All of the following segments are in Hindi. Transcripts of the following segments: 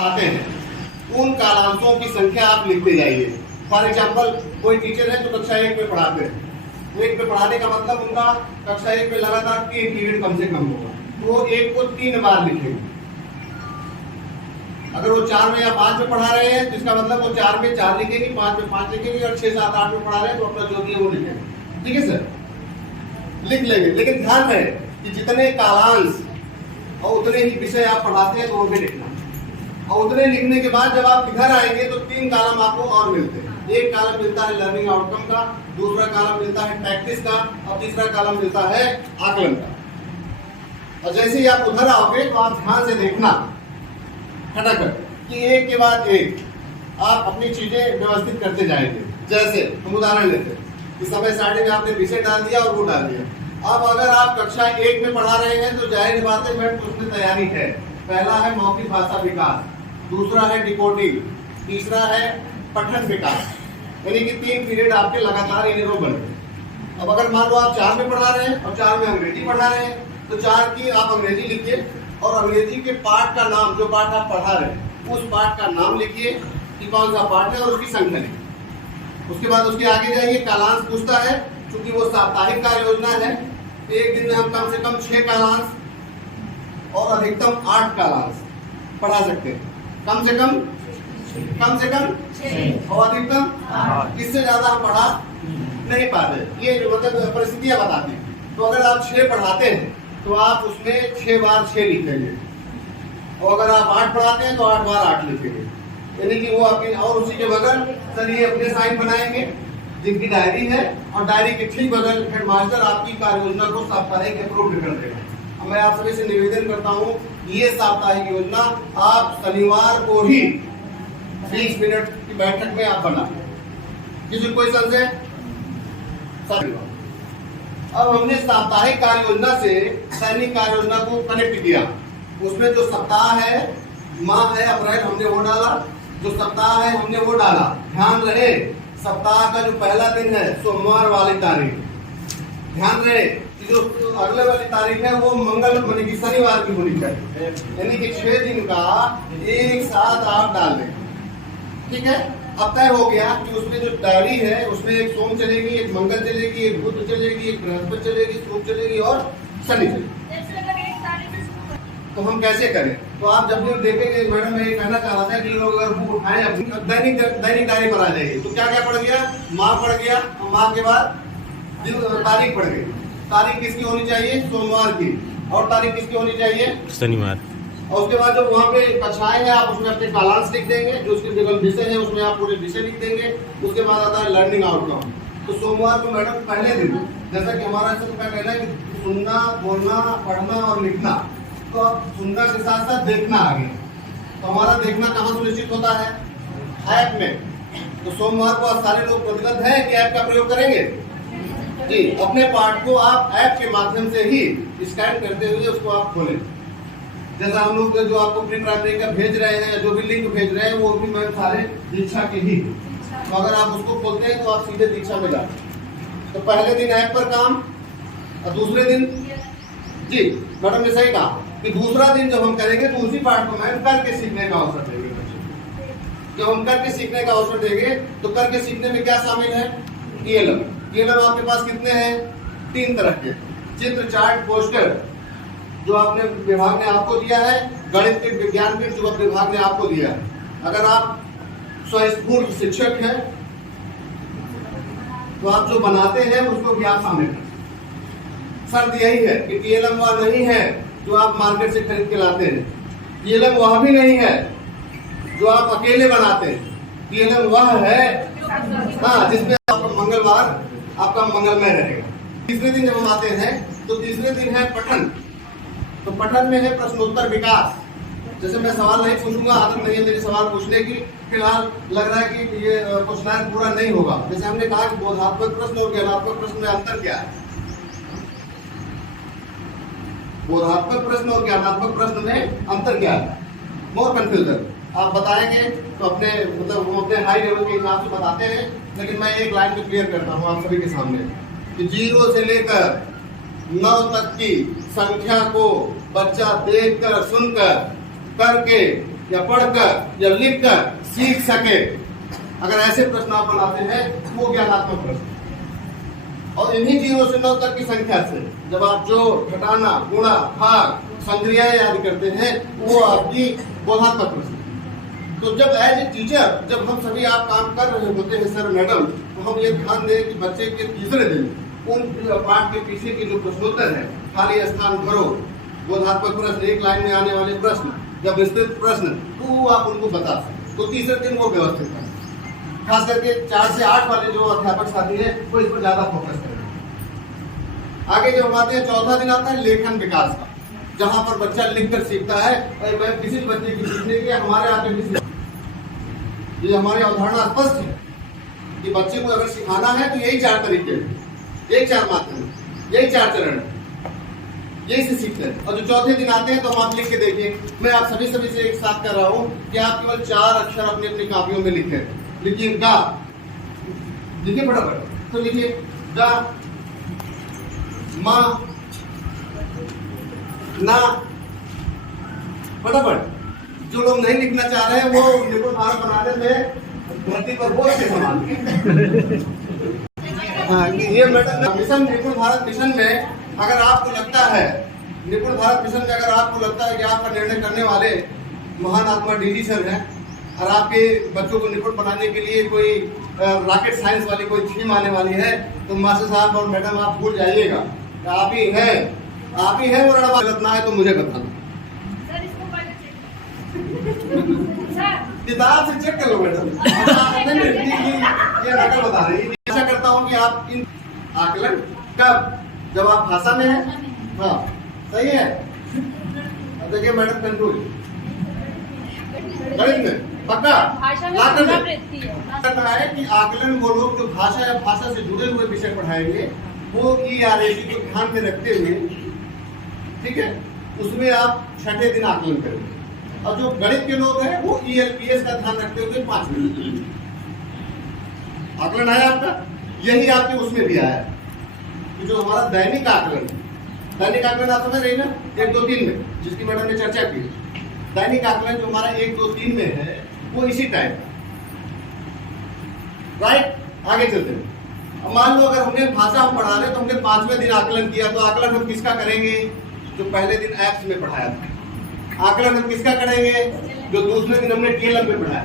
आते हैं उन कालांशों की संख्या आप लिखते जाइए। फॉर एग्जाम्पल कोई टीचर है जो कक्षा 1 में पढ़ाते हैं, 1 में पढ़ाने का मतलब उनका कक्षा 1 में लगातार 3 पीरियड कम से कम होगा, तो वो 1 को 3 बार लिखेंगे। अगर वो 4 में या 5 में पढ़ा रहे हैं तो इसका मतलब वो 4 में 4 लिखेंगे, 5 में 5 लिखेंगे और 6, 7, 8 में पढ़ा रहे हैं तो अपना जो भी है वो लिखेंगे। ठीक है सर, लिख लेंगे। लेकिन ध्यान रहे कि जितने कालांश और उतने ही विषय आप पढ़ाते हैं तो वो भी लिखना, और उतने लिखने के बाद जब आप इधर आएंगे तो 3 कॉलम आपको और मिलते हैं। एक कॉलम मिलता है लर्निंग आउटकम का, दूसरा कॉलम मिलता है प्रैक्टिस का और तीसरा कॉलम मिलता है आकलन का। और जैसे ही आप उधर आओगे तो आप ध्यान से देखना खटाखट कि एक के बाद एक आप अपनी चीजें व्यवस्थित करते जाएंगे। जैसे हम उदाहरण लेते हैं कि समय सारणी में आपने विषय डाल दिया और वो डाल दिया। अब अगर आप कक्षा 1 में पढ़ा रहे हैं तो जाहिर बात है मैडम उसमें तैयारी है। पहला है मौखिक भाषा विकास, दूसरा है डिकोडिंग, तीसरा है पठन विकास, यानी कि 3 पीरियड आपके लगातार इन रो बन गए। अब अगर मान लो आप 4 में पढ़ा रहे हैं और 4 में अंग्रेजी पढ़ा रहे हैं तो 4 की आप अंग्रेजी लिखिए और अंग्रेजी के पाठ का नाम, जो पाठ आप पढ़ा रहे हैं उस पाठ का नाम लिखिए कि कौन सा पाठ है और उसकी संख्या लिखिए। उसके बाद उसके आगे जाइए, कालांश पूछता है, क्योंकि वो साप्ताहिक कार्य योजना है तो एक दिन में हम कम से कम 6 कालांश और अधिकतम 8 कालांश पढ़ा सकते हैं। कम से कम 6 और अधिकतम, इससे ज्यादा हम पढ़ा नहीं पाते। ये मतलब परिस्थितियां बताती हैं। तो अगर आप 6 पढ़ाते हैं तो आप उसमें 6 बार 6 लिखेंगे, और अगर आप 8 पढ़ाते हैं तो 8 बार 8 लिखेंगे, यानी कि वो आपके। और उसी के बगल चलिए अपने साइन बनाएंगे जिनकी डायरी है, और डायरी के ठीक बगल हेडमास्टर आपकी कार्य योजना को साप्ताहिक अप्रूव कर देगा। मैं आप सभी से निवेदन करता हूँ, ये साप्ताहिक योजना आप शनिवार को ही 20 मिनट की बैठक में आप बना। किसी कोई संशय? अब हमने साप्ताहिक कार्य योजना से दैनिक कार्य योजना को कनेक्ट किया। उसमें जो सप्ताह है, माह है अप्रैल, हमने वो डाला, जो सप्ताह है हमने वो डाला। ध्यान रहे सप्ताह का जो पहला दिन है सोमवार वाली तारीख, ध्यान रहे कि जो अगले वाली तारीख है वो मंगल बनेगी, शनिवार की होनी चाहिए, यानी कि 6 दिन का एक साथ आप डाल दें। ठीक है, अब तय हो गया कि उसमें जो डायरी है उसमें एक सोम चलेगी, एक मंगल चलेगी, एक बुध चलेगी, एक बृहस्पति चलेगी, शुक्र चलेगी और शनि चलेगी। तो हम कैसे करें? तो आप जब भी देखेंगे, मैडम मैं ये कहना चाह रहा था कि लोग अगर बुक उठाएं अपनी दैनिक डायरी पर आ जाएगी तो क्या क्या पड़ गया? माह पड़ गया, और माह के बाद तारीख पड़ गई। तारीख किसकी होनी चाहिए? सोमवार की। और तारीख किसकी होनी चाहिए? शनिवार। और उसके बाद जो वहाँ पे कक्षाएं हैं आप उसमें अपने कालांश लिख देंगे, जो उसके केवल विषय है उसमें आप पूरे विषय लिख देंगे। उसके बाद आता है लर्निंग आउटकम। तो सोमवार को मैडम पहले दिन, जैसा कि हमारा सबका कहना है कि सुनना, बोलना, पढ़ना और लिखना, तो आप सुनना के साथ साथ देखना आगे। तो हमारा देखना कहाँ सुनिश्चित होता है? ऐप में। तो सोमवार को आप सारे लोग प्रतिबद्ध हैं कि ऐप का प्रयोग करेंगे जी। अपने पाठ को आप ऐप के माध्यम से ही स्कैन करते हुए उसको आप खोलें। जैसा हम लोग जो आपको प्री प्राइमरी का भेज रहे हैं, जो भी लिंक भेज रहे हैं वो भी मैम सारे दीक्षा के ही। तो अगर आप उसको खोलते हैं तो आप सीधे दीक्षा में जाते। तो पहले दिन ऐप पर काम, और दूसरे दिन जी मैडम ने सही कहा कि दूसरा दिन जब हम करेंगे तो उसी पाठ को मैम करके सीखने का अवसर देंगे। जब हम करके सीखने का अवसर देंगे तो करके सीखने में क्या शामिल है? टीएलएम आपके पास कितने हैं? 3 तरह के, चित्र, चार्ट, पोस्टर, जो आपने विभाग ने आपको दिया है, गणित के, विज्ञान के जो विभाग ने आपको दिया है। अगर आप स्वस्फूर्त शिक्षक हैं तो आप जो बनाते हैं उसको भी आप शामिल करें। शर्त यही है कि टीएलएम वह नहीं है जो आप मार्केट से खरीद के लाते हैं, टीएलएम वह भी नहीं है जो आप अकेले बनाते हैं, टीएलएम वह है हाँ जिसमें आपका मंगलवार आपका मंगलमय रहेगा। तीसरे दिन जब हम आते हैं तो तीसरे दिन है पठन। तो पठन में है प्रश्नोत्तर विकास। जैसे मैं सवाल नहीं पूछूंगा, आदत नहीं है मेरी सवाल पूछने की, फिलहाल लग रहा है कि ये क्वेश्चन पूरा नहीं होगा। जैसे हमने कहा कि बोधात्मक प्रश्न और ज्ञानात्मक प्रश्न में अंतर क्या है? बोधात्मक प्रश्न और ज्ञानात्मक प्रश्न में अंतर क्या है? मोर कंफ्यूजन आप बताएंगे तो अपने मतलब हम अपने हाई लेवल के हिसाब से बताते हैं, लेकिन मैं एक लाइन में क्लियर करता हूँ आप सभी के सामने कि 0 से लेकर 9 तक की संख्या को बच्चा देखकर, सुनकर, करके या पढ़कर या लिखकर सीख सके। अगर ऐसे प्रश्न आप बनाते हैं वो ज्ञानात्मक प्रश्न। और इन्हीं 0 से 9 तक की संख्या से जब आप जोड़, घटाना, गुणा, भाग, संक्रियाएं याद करते हैं वो आपकी बोधात्मक प्रश्न। तो जब एज ए टीचर जब हम सभी आप काम कर रहे होते हैं सर मैडम, तो हम ये ध्यान दें कि बच्चे के तीसरे दिन उन पाठ के पीछे के जो प्रश्नोत्तर है, खाली स्थान भरो, बोधात्मक प्रश्न, एक लाइन में आने वाले प्रश्न या विस्तृत प्रश्न, तो आप उनको बता सकते। तो तीसरे दिन वो व्यवस्थित करें। खास करके 4 से 8 वाले जो अध्यापक साथी है वो इस पर ज्यादा फोकस करें। आगे जब आते हैं चौथा दिन आता है लेखन विकास का, जहां पर बच्चा लिखकर सीखता है। और मैं किसी बच्चे की सीखने के हमारे आगे भी ये हमारी अवधारणा स्पष्ट है कि बच्चे को अगर सिखाना है तो यही 4 तरीके हैं, यही 4 माध्यम, यही 4 चरण, यही से सीखते हैं। और जो चौथे दिन आते हैं तो हम आप लिख के देखिए। मैं आप सभी से एक साथ कर रहा हूँ कि आप केवल 4 अक्षर अपनी अपनी कापियों में लिखें। लिखिए गा, लिखिए फटाफट। तो लिखिए गा, माँ, ना, फटाफट। जो लोग नहीं लिखना चाह रहे हैं वो निपुण भारत बनाने में धरती पर बोझ के समान। ये मिशन निपुण भारत मिशन में अगर आपको लगता है, निपुण भारत मिशन में अगर आपको लगता है कि आपका निर्णय करने वाले महान आत्मा डीडी सर हैं और आपके बच्चों को निपुण बनाने के लिए कोई रॉकेट साइंस वाली कोई थीम आने वाली है, तो मास्टर साहब और मैडम आप भूल जाइएगा। आप ही हैं और गलत ना है तो मुझे बताना। किताब से चेक कर लो मैडम। ये नकल बता रही है। आशा करता हूँ कि आप इन आकलन कब, जब आप भाषा में है, हाँ सही है। देखिए मैडम कंट्रोल गणित में पक्का करना है कि आकलन वो लोग जो भाषा या भाषा से जुड़े हुए विषय पढ़ाएंगे वो ERAC को ध्यान में रखते हुए, ठीक है, उसमें आप 6ठे दिन आकलन करेंगे। और जो गणित के लोग हैं वो ELPS का ध्यान रखते हुए 5 मिनट आकलन आया आपका। यही आपके उसमें भी आया कि जो हमारा दैनिक आकलन आप समझ रही ना, 1, 2, 3 में जिसकी मैडम ने चर्चा की। दैनिक आकलन जो हमारा 1, 2, 3 में है वो इसी टाइप, राइट। आगे चलते हैं। अब मान लो अगर हमने भाषा हम पढ़ा रहे तो हमने 5वें दिन आकलन किया, तो आकलन हम किसका करेंगे? जो पहले दिन एप्स में पढ़ाया था। आकलन हम किसका करेंगे? जो दूसरे दिन हमने TLM में पढ़ाया।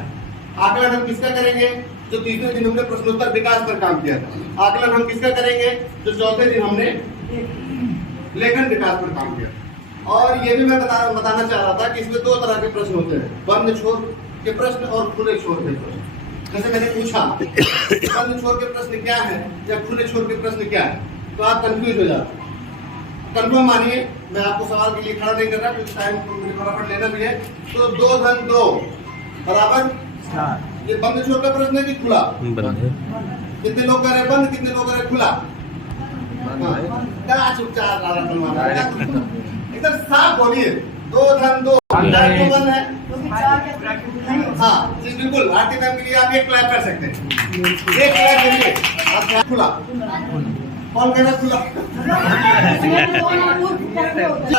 आकलन हम किसका करेंगे? जो तीसरे दिन हमने प्रश्नोत्तर विकास पर काम किया था। आकलन हम किसका करेंगे? जो चौथे दिन हमने लेखन विकास पर काम किया। और ये भी मैं बताना चाह रहा था कि इसमें 2 तरह के प्रश्न होते हैं, बंद छोर के प्रश्न और खुले छोर के प्रश्न। जैसे मैंने पूछा बंद छोर के प्रश्न क्या है या खुले छोर के प्रश्न क्या है, तो आप कंफ्यूज हो जाते हैं। कंफर्म मानिए, मैं आपको सवाल के लिए खड़ा नहीं कर रहा क्योंकि टाइम फटाफट लेना भी है। तो 2 धन 2 बराबर 4। ये बंद छोर का प्रश्न है कि खुला? कितने लोग कह रहे बंद, कितने लोग कह रहे खुला? क्या चुपचाप एकदम साफ बोलिए। 2 धन 2 बंद है। हाँ जी बिल्कुल। आरती मैम के लिए आप एक क्लैप कर सकते हैं। एक क्लैप करिए। आप खुला कौन कह रहा खुला?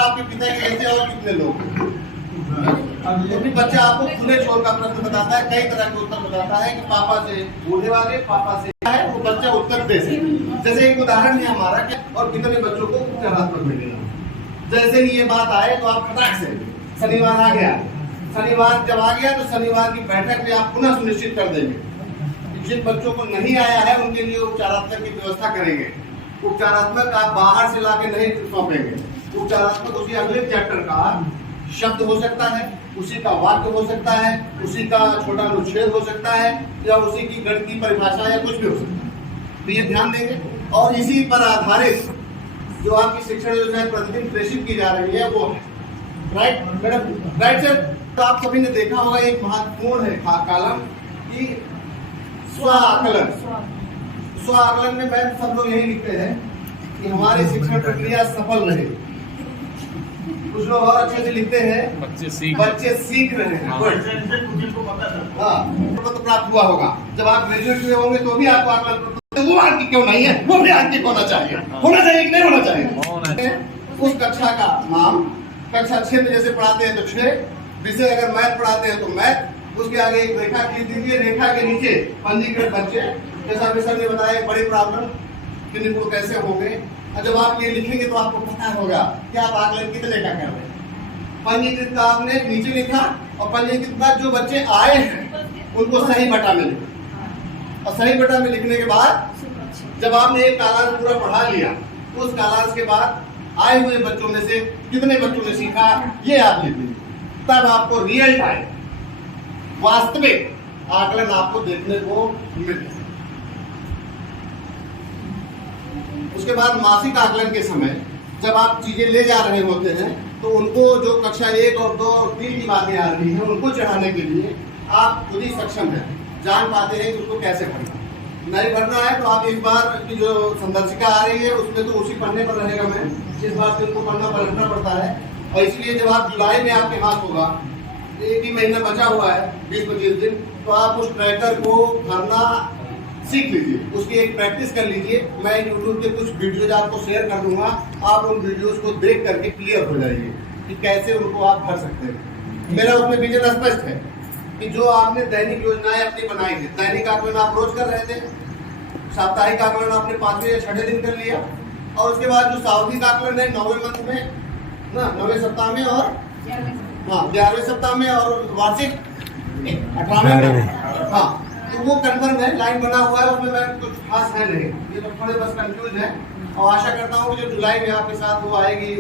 आपके पिता के ऐसे और कितने लोग? तो बच्चा आपको खुले छोर का प्रश्न बताता है, कई तरह के उत्तर बताता है कि पापा से बूढ़े वाले, पापा से है वो बच्चा उत्तर दे सके। जैसे एक उदाहरण है हमारा कि और कितने बच्चों को उपचारात्मक मिलेगा। जैसे ही ये बात आए तो आप फटाक से, शनिवार आ गया, शनिवार जब आ गया तो शनिवार की बैठक में आप पुनः सुनिश्चित कर देंगे। जिन बच्चों को नहीं आया है उनके लिए उपचारात्मक की व्यवस्था करेंगे। उपचारात्मक आप बाहर से लाके नहीं सौंपेंगे। उपचारात्मक उसी अगले चैप्टर का शब्द हो सकता है, उसी का वाक्य हो सकता है, उसी का छोटा अनुच्छेद हो सकता है, या उसी की गणित की परिभाषा या कुछ भी हो सकता है। तो ये ध्यान देंगे। और इसी पर आधारित जो आपकी शिक्षण योजना प्रतिदिन प्रेषित की जा रही है वो है, राइट मैडम? Right sir. तो आप सभी ने देखा होगा एक महत्वपूर्ण है कॉलम कि स्व आकलन। स्व आकलन में मैम सब लोग यही लिखते हैं कि हमारी शिक्षण प्रक्रिया सफल रहे। कुछ लोग और अच्छे से लिखते हैं बच्चे सीख रहे हैं। हाँ तो प्राप्त हुआ होगा। जब आप ग्रेजुएट हुए होंगे तो भी आपको आकलन वो आपकी क्यों नहीं है, वो भी आपकी होना चाहिए कि नहीं होना चाहिए। उस कक्षा का नाम, कक्षा 6 में जैसे पढ़ाते हैं तो 6, विषय अगर मैथ पढ़ाते हैं तो मैथ, उसके आगे एक रेखा खींच दीजिए, रेखा के नीचे पंजीकृत बच्चे, जैसा अभी सर ने बताया बड़ी प्रॉब्लम कि निपुण कैसे होंगे। और जब आप ये लिखेंगे तो आपको पता होगा कि आप आकलन कितने का कर रहे हैं। पंजीकृत का आपने नीचे लिखा और पंजीकृत का जो बच्चे आए हैं उनको सही बटा में लिखा, और सही बटा में लिखने के बाद जब आपने एक कालांश पूरा पढ़ा लिया तो उस कालांश के बाद आए हुए बच्चों में से कितने बच्चों ने सीखा ये आप लिख लीजिए। तब आपको रियल टाइम वास्तविक आकलन आपको देखने को मिले। उसके बाद मासिक आकलन के समय जब आप चीजें ले जा रहे होते हैं तो उनको जो कक्षा 1 और 2 और 3 की बातें आ रही हैं उनको चढ़ाने के लिए आप खुद ही सक्षम हैं, जान पाते हैं कि उसको कैसे पढ़ना। नहीं पढ़ना है तो आप इस बार की जो संदर्शिका आ रही है उसमें तो उसी पढ़ने पर रहेगा। मैं इस बार से उनको पढ़ना पड़ता है, और इसलिए जब आप जुलाई में आपके हाथ होगा, एक ही महीना बचा हुआ है 20-25 दिन, तो आप उस ट्रैकर को भरना सीख लीजिए, उसकी एक प्रैक्टिस कर लीजिए। मैं यूट्यूब के कुछ वीडियोज आपको शेयर कर दूंगा, आप उन वीडियोज को देख करके क्लियर हो जाइए कि कैसे उनको आप भर सकते हैं। मेरा उसमें विजन स्पष्ट है कि जो आपने दैनिक योजनाएं अपनी बनाई थी, दैनिक आकलन आप रोज कर रहे थे, साप्ताहिक आकलन आपने 5वें या 6वें दिन कर लिया, और उसके बाद जो सावधिक आकलन है 9वें मंथ में ना, 9वें सप्ताह में और 11वें सप्ताह में, और वार्षिक 18वें में, हाँ तो वो कंफर्म है, लाइन बना हुआ है, उसमें मैं कुछ खास है नहीं, ये तो थोड़े बस कंफ्यूज है। और आशा करता हूँ कि जो जुलाई में आपके साथ वो आएगी